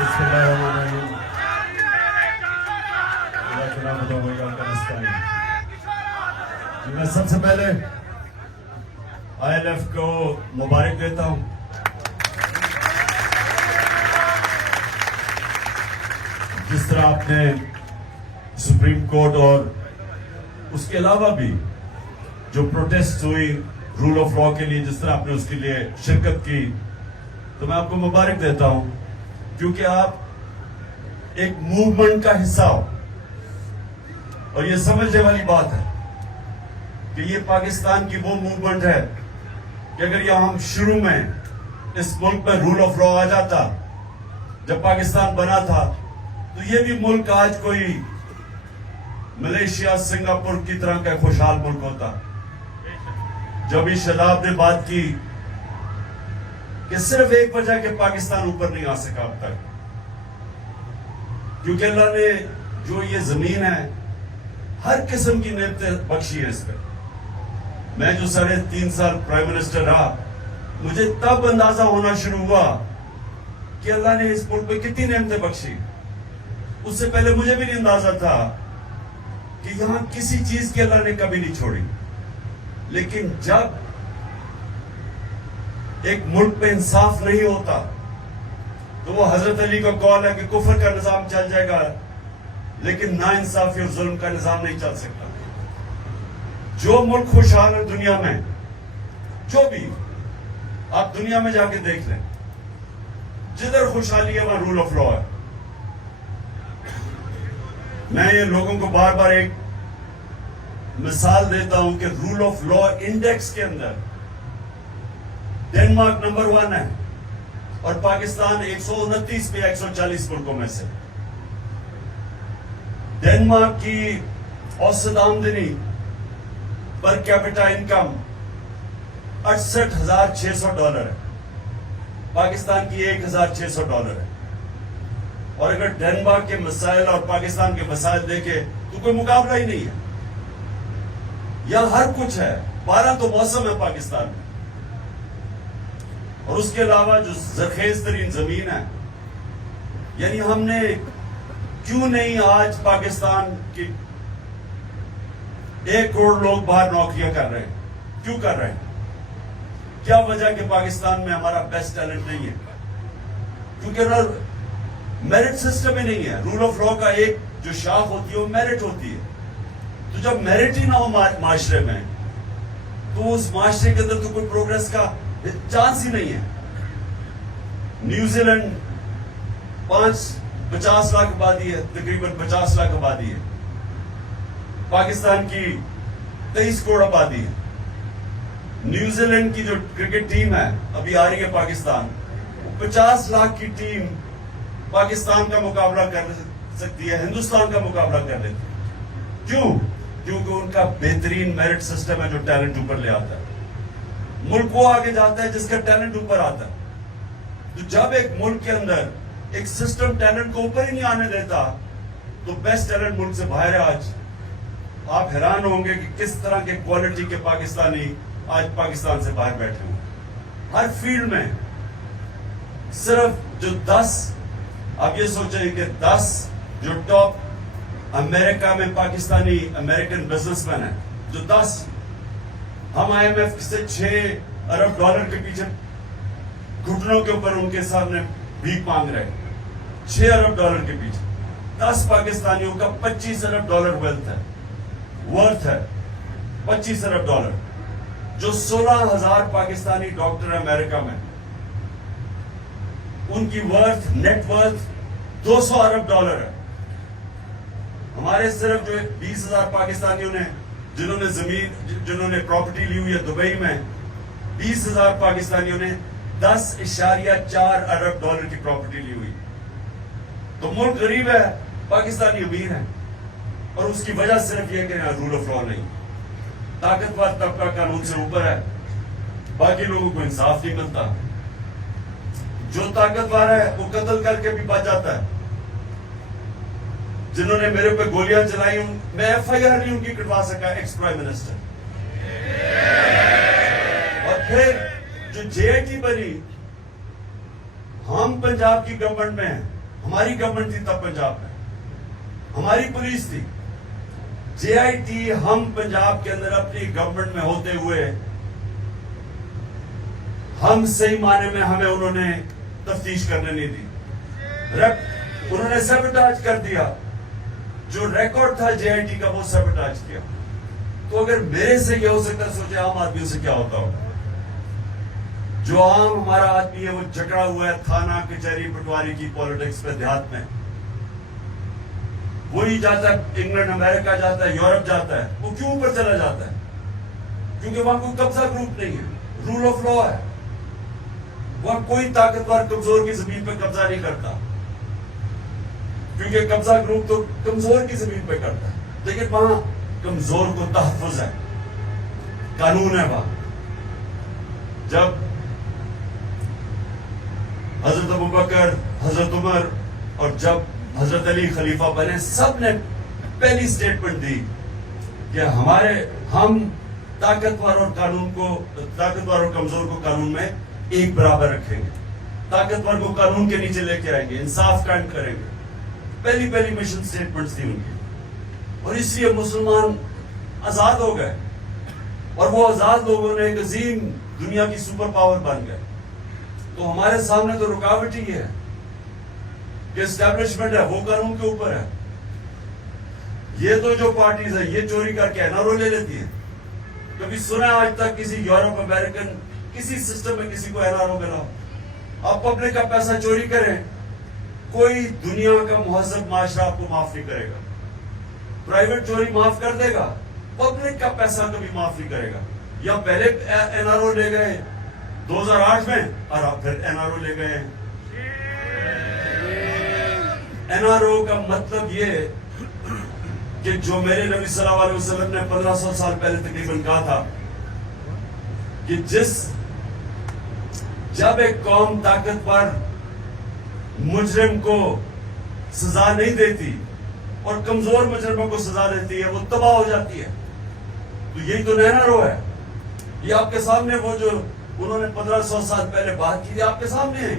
Bismillahirrahmanirrahim. میں سب سے پہلے ILF کو مبارک دیتا ہوں. جس طرح آپ نے سپریم کورٹ اور اس کے علاوہ بھی جو پروٹیسٹ ہوئی رول آف لا کے لیے، جس طرح آپ نے اس کے لیے شرکت کی، تو میں آپ کو مبارک دیتا ہوں، کیونکہ آپ ایک موومنٹ کا حصہ ہو. اور یہ سمجھنے والی بات ہے کہ یہ پاکستان کی وہ موومنٹ ہے کہ اگر یہ ہم شروع میں اس ملک میں رول آف لا آ جاتا جب پاکستان بنا تھا، تو یہ بھی ملک آج کوئی ملیشیا سنگاپور کی طرح کا خوشحال ملک ہوتا. جب بھی شاداب نے بات کی کہ صرف ایک وجہ کہ پاکستان اوپر نہیں آ سکا اب تک، کیونکہ اللہ نے جو یہ زمین ہے ہر قسم کی نعمتیں بخشی ہے اس پہ. میں جو 3.5 سال پرائم منسٹر رہا، مجھے تب اندازہ ہونا شروع ہوا کہ اللہ نے اس ملک پہ کتنی نعمتیں بخشی. اس سے پہلے مجھے بھی نہیں اندازہ تھا کہ یہاں کسی چیز کی اللہ نے کبھی نہیں چھوڑی. لیکن جب ایک ملک پہ انصاف نہیں ہوتا تو وہ حضرت علی کا قول ہے کہ کفر کا نظام چل جائے گا لیکن نا انصافی اور ظلم کا نظام نہیں چل سکتا. جو ملک خوشحال ہے دنیا میں، جو بھی آپ دنیا میں جا کے دیکھ لیں، جدھر خوشحالی ہے وہاں رول آف لا ہے. میں یہ لوگوں کو بار بار ایک مثال دیتا ہوں کہ رول آف لا انڈیکس کے اندر ڈنمارک نمبر 1 ہے اور پاکستان 129 پہ 140 ملکوں میں سے. ڈنمارک کی اوسط آمدنی پر کیپٹا انکم $68,600 ہے، پاکستان کی $1,600 ہے. اور اگر ڈنمارک کے مسائل اور پاکستان کے مسائل دیکھے تو کوئی مقابلہ ہی نہیں ہے. یہاں ہر کچھ ہے، 12 تو موسم ہے پاکستان میں، اور اس کے علاوہ جو زرخیز ترین زمین ہے. یعنی ہم نے کیوں نہیں آج پاکستان کی 1 کروڑ لوگ باہر نوکریاں کر رہے ہیں؟ کیوں کر رہے ہیں؟ کیا وجہ کہ پاکستان میں ہمارا بیسٹ ٹیلنٹ نہیں ہے؟ کیونکہ میرٹ سسٹم ہی نہیں ہے. رول آف لا کا ایک جو شاخ ہوتی ہے وہ میرٹ ہوتی ہے. تو جب میرٹ ہی نہ ہو معاشرے میں تو اس معاشرے کے اندر تو کوئی پروگریس کا چانس ہی نہیں ہے. نیوزی لینڈ 50 لاکھ آبادی ہے، تقریباً 50 لاکھ آبادی ہے. پاکستان کی 23 کروڑ آبادی ہے. نیوزی لینڈ کی جو کرکٹ ٹیم ہے ابھی آ رہی ہے پاکستان، 50 لاکھ کی ٹیم پاکستان کا مقابلہ کر سکتی ہے، ہندوستان کا مقابلہ کر لیتی ہے. کیوں؟ کیونکہ ان کا بہترین میرٹ سسٹم ہے جو ٹیلنٹ اوپر لے آتا ہے. ملک وہ آگے جاتا ہے جس کا ٹیلنٹ اوپر آتا ہے. تو جب ایک ملک کے اندر ایک سسٹم ٹیلنٹ کو اوپر ہی نہیں آنے دیتا تو بیسٹ ٹیلنٹ ملک سے باہر ہے. آج آپ حیران ہوں گے کہ کس طرح کے کوالٹی کے پاکستانی آج پاکستان سے باہر بیٹھے ہیں. ہر فیلڈ میں صرف جو 10، آپ یہ سوچیں کہ 10 جو ٹاپ امریکہ میں پاکستانی امریکن بزنس مین ہیں، جو 10 ہم IMF سے $6 ارب کے پیچھے گھٹنوں کے اوپر ان کے سامنے بھیک مانگ رہے ہیں. $6 ارب کے پیچھے 10 پاکستانیوں کا $25 ارب ورتھ ہے. $25 ارب. جو 16,000 پاکستانی ڈاکٹر امریکہ میں، ان کی نیٹ ورتھ $200 ارب ہے. ہمارے صرف جو 20,000 پاکستانیوں نے جنہوں نے پراپرٹی لی ہوئی ہے دبئی میں، 20,000 پاکستانیوں نے $10.4 ارب کی پراپرٹی لی ہوئی. تو ملک غریب ہے، پاکستانی امیر ہیں، اور اس کی وجہ صرف یہ کہ یہاں رول آف لا نہیں. طاقتور طبقہ قانون سے اوپر ہے، باقی لوگوں کو انصاف نہیں ملتا. جو طاقتور ہے وہ قتل کر کے بھی بچ جاتا ہے. جنہوں نے میرے پہ گولیاں چلائی، میں FIR نہیں ان کی کٹوا سکا، ایکس پرائم منسٹر. اور پھر جو JIT بنی، ہم پنجاب کی گورنمنٹ میں ہیں، ہماری گورنمنٹ تھی تب پنجاب میں, ہماری پولیس تھی. جے آئی ٹی ہم پنجاب کے اندر اپنی گورنمنٹ میں ہوتے ہوئے ہم صحیح معنی میں ہمیں انہوں نے تفتیش کرنے نہیں دی. انہوں نے سیبوٹاج کر دیا. جو ریکارڈ تھا جے آئی ٹی کا وہ سیبوٹاج کیا. تو اگر میرے سے یہ ہو سکتا ہے, سوچے عام آدمیوں سے کیا ہوتا ہوگا. جو عام ہمارا آدمی ہے وہ جکڑا ہوا ہے تھانہ کچہری پٹواری کی پالیٹکس پہ دیہات میں. وہی جاتا ہے انگلینڈ امریکہ جاتا ہے یورپ جاتا ہے. وہ کیوں اوپر چلا جاتا ہے؟ کیونکہ وہاں کوئی قبضہ گروپ نہیں ہے, رول آف لا ہے. وہاں کوئی طاقتور کمزور کی زمین پہ قبضہ نہیں کرتا, کیونکہ قبضہ گروپ تو کمزور کی زمین پہ کرتا ہے. لیکن وہاں کمزور کو تحفظ ہے, قانون ہے وہاں. جب حضرت ابوبکر, حضرت عمر اور جب حضرت علی خلیفہ بنے, سب نے پہلی سٹیٹمنٹ دی کہ ہم طاقتور اور کمزور کو قانون میں ایک برابر رکھیں گے, طاقتور کو قانون کے نیچے لے کے آئیں گے, انصاف قائم کریں گے. پہلی مشن سٹیٹمنٹس تھی ان کی. اور اس لیے مسلمان آزاد ہو گئے, اور وہ آزاد لوگوں نے ایک عظیم دنیا کی سپر پاور بن گئے. تو ہمارے سامنے تو رکاوٹ ہی ہے کہ اسٹیبلشمنٹ ہے وہ قانون کے اوپر ہے. یہ تو جو پارٹیز ہیں یہ چوری کر کے NRO لے لیتی ہیں. کبھی سنا آج تک کسی یورپ امریکن کسی سسٹم میں کسی کو NRO ملا؟ آپ پبلک کا پیسہ چوری کریں, کوئی دنیا کا مہذب معاشرہ آپ کو معاف نہیں کرے گا. پرائیویٹ چوری معاف کر دے گا, پبلک کا پیسہ کبھی معاف نہیں کرے گا. یا پہلے NRO لے گئے 2008 میں, اور آپ پھر NRO لے گئے. NRO کا مطلب یہ کہ جو میرے نبی صلی اللہ علیہ وسلم نے 1500 سال پہلے تقریباً کہا تھا کہ جب ایک قوم طاقتور مجرم کو سزا نہیں دیتی اور کمزور مجرموں کو سزا دیتی ہے, وہ تباہ ہو جاتی ہے. تو یہی تو NRO ہے. یہ آپ کے سامنے وہ جو انہوں نے 1500 سال پہلے بات کی تھی آپ کے سامنے ہے.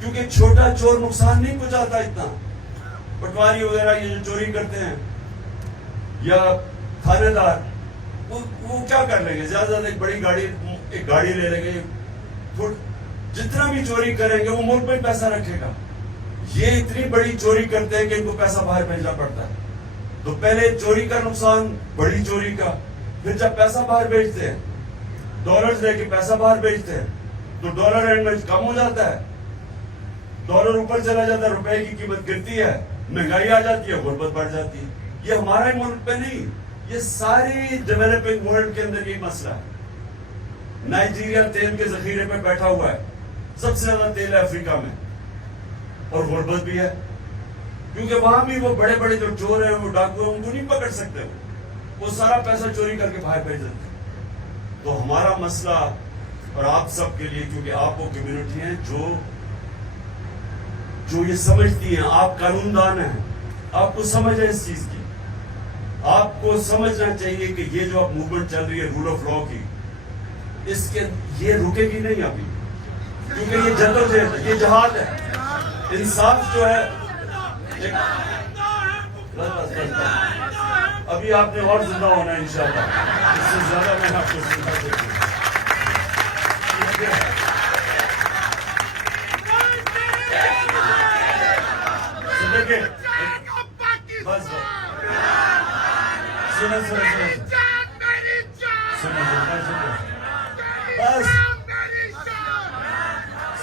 کیونکہ چھوٹا چور نقصان نہیں پہنچاتا اتنا. پٹواری وغیرہ یہ جو چوری کرتے ہیں یا تھانے دار, وہ کیا کر لیں گے؟ زیادہ زیادہ ایک گاڑی لے لیں گے. جتنا بھی چوری کریں گے وہ ملک میں پیسہ رکھے گا. یہ اتنی بڑی چوری کرتے ہیں کہ ان کو پیسہ باہر بھیجنا پڑتا ہے. تو پہلے چوری کا نقصان, بڑی چوری کا. پھر جب پیسہ باہر بھیجتے ہیں, ڈالرز لے کے پیسہ باہر بھیجتے ہیں, تو ڈالر اینڈ میں کم ہو جاتا ہے, ڈالر اوپر چلا جاتا ہے, روپے کی قیمت گرتی ہے, مہنگائی آ جاتی ہے, غربت بڑھ جاتی ہے. یہ ہمارے ملک پہ نہیں, یہ ساری ڈیولپنگ ورلڈ کے اندر یہ مسئلہ ہے. نائجیریا تیل کے ذخیرے پہ بیٹھا ہوا ہے, سب سے زیادہ تیل ہے افریقہ میں, اور غربت بھی ہے. کیونکہ وہاں بھی وہ بڑے بڑے جو چور ہیں, وہ ڈاکو ہیں, ان کو نہیں پکڑ سکتے. وہ سارا پیسہ چوری کر کے باہر بھیج دیتے ہیں. تو ہمارا مسئلہ اور آپ سب کے لیے, کیونکہ آپ وہ کمیونٹی ہیں جو یہ سمجھتی ہیں, آپ قانون دان ہیں, آپ کو سمجھ ہے اس چیز کی. آپ کو سمجھنا چاہیے کہ یہ جو اب موومنٹ چل رہی ہے رول آف لا کی, اس کے یہ رکے گی نہیں ابھی, کیونکہ یہ جدوجہد, یہ جہاد ہے. انصاف جو ہے ابھی آپ نے اور زندہ ہونا ہے انشاءاللہ. اس سے زیادہ میں آپ کو سننا چاہتی ہوں. بس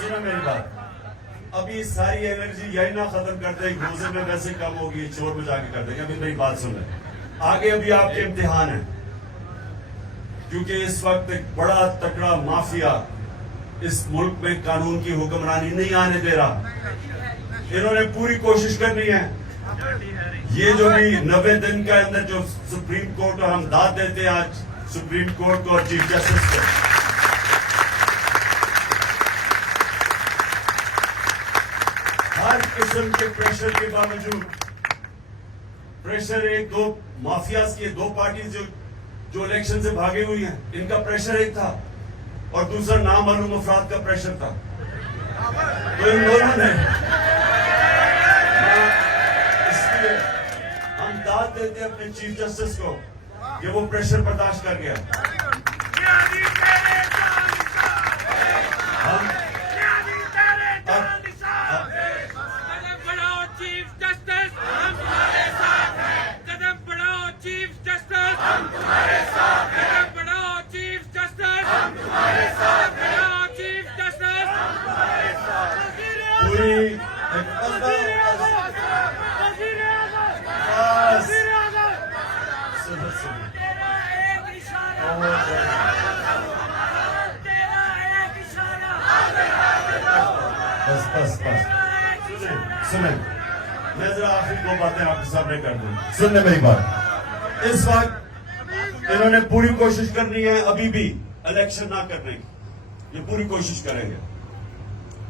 سنو میری بات. ابھی ساری انرجی یہی نہ ختم کرتے ہیں, روزے میں ویسے کم ہوگی, چور بجا کے کر دیں گے. ابھی میری بات سن رہے, آگے ابھی آپ کے امتحان ہیں, کیونکہ اس وقت ایک بڑا تکڑا مافیا اس ملک میں قانون کی حکمرانی نہیں آنے دے رہا. انہوں نے پوری کوشش کرنی ہے. یہ جو بھی 90 دن کے اندر جو سپریم کورٹ, اور ہم داد دیتے ہیں آج سپریم کورٹ کو اور چیف جسٹس کو, ہر قسم کے پریشر کے باوجود, پریشر ایک دو مافیاز کی, دو پارٹیز جو الیکشن سے بھاگے ہوئی ہیں, ان کا پریشر ایک تھا, اور دوسرا نامعلوم افراد کا پریشر تھا. تو ان دونوں نے اپنے چیف جسٹس کو کہ وہ پریشر برداشت کر گیا. سنیں, میں ذرا آخری 2 باتیں آپ کے سامنے کر دوں. سننے میری بات. اس وقت انہوں نے پوری کوشش کرنی ہے ابھی بھی الیکشن نہ کرنے کی, یہ پوری کوشش کریں گے.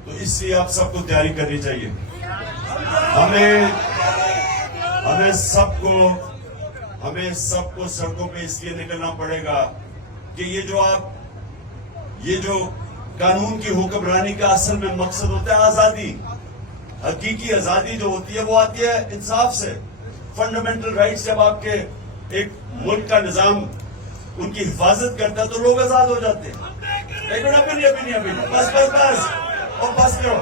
تو اس لیے آپ سب کو تیاری کرنی چاہیے. ہمیں سب کو سڑکوں پہ اس لیے نکلنا پڑے گا کہ یہ جو قانون کی حکمرانی کا اصل میں مقصد ہوتا ہے آزادی. حقیقی آزادی جو ہوتی ہے وہ آتی ہے انصاف سے. فنڈامنٹل رائٹس جب آپ کے ایک ملک کا نظام ان کی حفاظت کرتا ہے تو لوگ آزاد ہو جاتے ہیں. ایک منٹ ابھی بس کرو.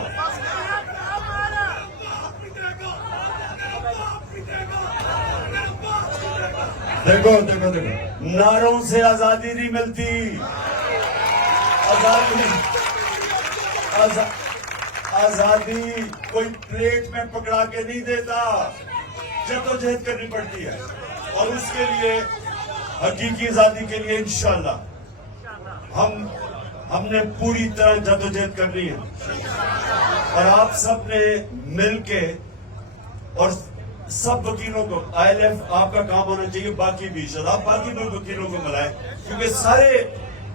دیکھو نعروں سے آزادی نہیں ملتی. آزادی کوئی پلیٹ میں پکڑا کے نہیں دیتا, جدوجہد کرنی پڑتی ہے. اور اس کے لیے حقیقی آزادی کے لیے انشاءاللہ ہم نے پوری طرح جدوجہد کرنی ہے. اور آپ سب نے مل کے اور سب وکیلوں کو ILF آپ کا کام ہونا چاہیے, باقی بھی شداب باقی بھی وکیلوں کو ملائے کیونکہ سارے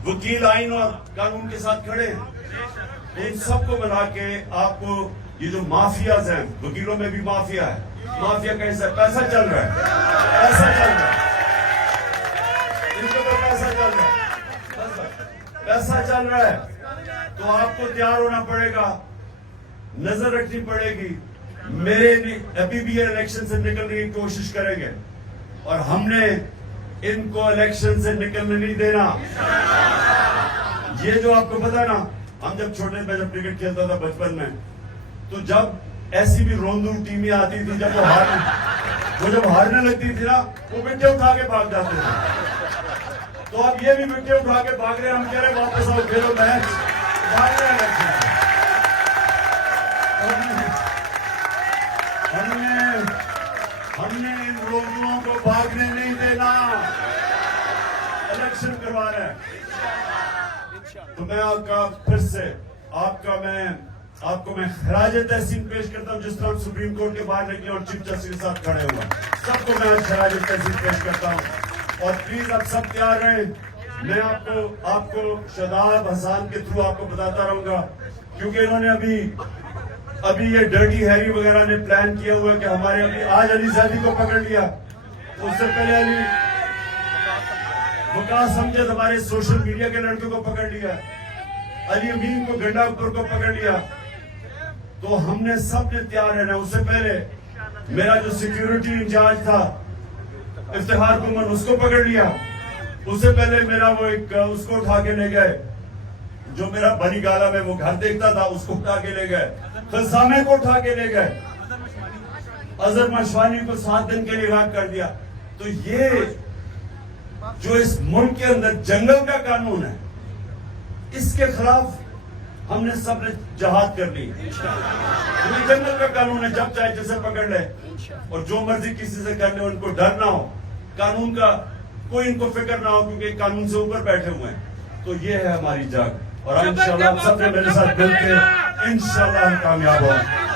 وکیل آئین اور قانون کے ساتھ کھڑے ہیں. ان سب کو ملا کے آپ کو یہ جو مافیاز ہیں, وکیلوں میں بھی مافیا ہے, مافیا کا حصہ پیسہ چل رہا ہے, ان کو تو پیسہ چل رہا ہے. تو آپ کو تیار ہونا پڑے گا, نظر رکھنی پڑے گی. ابھی بھی یہ الیکشن سے نکلنے کی کوشش کریں گے اور ہم نے ان کو الیکشن سے نکلنے نہیں دینا. یہ جو آپ کو پتا نا, ہم جب چھوٹے میں جب کرکٹ کھیلتا تھا بچپن میں, تو جب ایسی بھی روندو ٹیمیں آتی تھی جب وہ جب ہارنے لگتی تھی نا, وہ وکٹیں اٹھا کے بھاگ جاتے تھے. تو اب یہ بھی وکٹیں اٹھا کے بھاگ رہے ہیں. ہم کہہ رہے واپس آؤ, کھیلو میچ, بھاگ رہے ہیں. ہم نے ان روندوں کو بھاگنے نہیں دینا, الیکشن کروا رہے ہیں. تو میں آپ کا پھر سے آپ کو میں خراج تحسین پیش کرتا ہوں, جس طرح سپریم کورٹ کے باہر نکلے اور چیف جسٹس کے ساتھ کھڑے ہوا. سب کو میں خراج تحسین پیش کرتا ہوں. اور پلیز آپ سب تیار رہیں. میں آپ کو شاداب حسان کے تھرو آپ کو بتاتا رہوں گا, کیونکہ انہوں نے ابھی یہ ڈرٹی ہیری وغیرہ نے پلان کیا ہوا کہ ہمارے ابھی آج علی زیدی کو پکڑ لیا, اس سے پہلے وقاص امجد ہمارے سوشل میڈیا کے لڑکوں کو پکڑ لیا, علی امین کو گنڈا پور کو پکڑ لیا. تو ہم نے سب نے تیار رہنا. اس سے پہلے میرا جو سیکیورٹی انچارج تھا افتخار گمن, اس کو پکڑ لیا. اس سے پہلے میرا وہ اس کو اٹھا کے لے گئے, جو میرا بنی گالا میں وہ گھر دیکھتا تھا, اس کو اٹھا کے لے گئے. خلسامے کو اٹھا کے لے گئے. اظہر مشوانی کو 7 دن کے لیے غائب کر دیا. تو یہ جو اس ملک کے اندر جنگل کا قانون ہے, اس کے خلاف ہم نے سب نے جہاد کر لی. جنگل کا قانون ہے, جب چاہے جسے پکڑ لے اور جو مرضی کسی سے کر لے, ان کو ڈر نہ ہو, قانون کا کوئی ان کو فکر نہ ہو, کیونکہ قانون سے اوپر بیٹھے ہوئے ہیں. تو یہ ہے ہماری جنگ, اور انشاءاللہ آپ سب نے میرے ساتھ مل کے انشاءاللہ ہم کامیاب ہوں.